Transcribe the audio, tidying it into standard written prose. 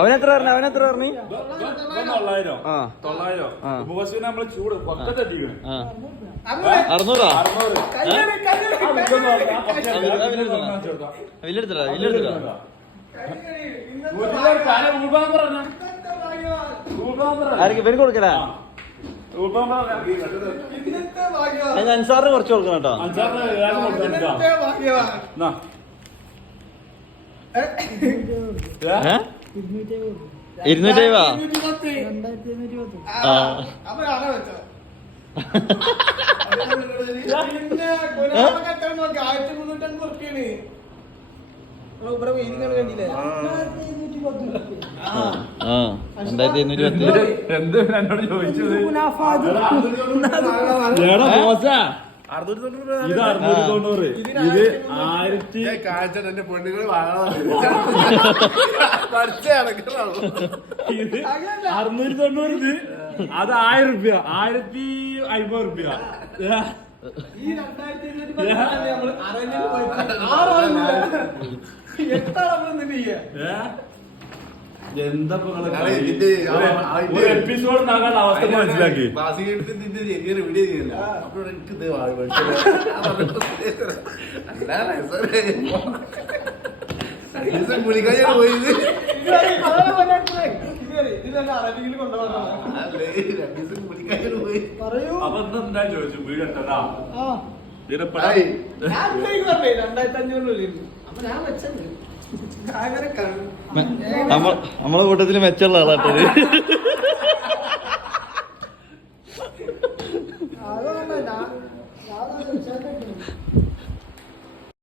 അവനെത്ര പറഞ്ഞു? 900. നമ്മള് ചൂട് 600. ആർക്ക് പേര് കൊടുക്കലാ? അൻസാറിന് കുറച്ച് കൊടുക്കണം കേട്ടോ. 250. എന്ത് എന്നോട് ചോദിച്ചത്? ഇത് 690. ഇത് 1000 കാഴ്ച എന്റെ പെണ്ണുങ്ങൾ ഇത് 690. അത് 1000 രൂപ. 1050 രൂപ. എന്താ എപ്പിസോഡ് നാകാൻ അവസ്ഥ മനസ്സിലാക്കി. പോയത് അപ്പൊ എന്താ ചോദിച്ചു? വീട് എട്ടതാ നമ്മളെ കൂട്ടത്തില് മെച്ചുള്ള ആളാട്ടത്.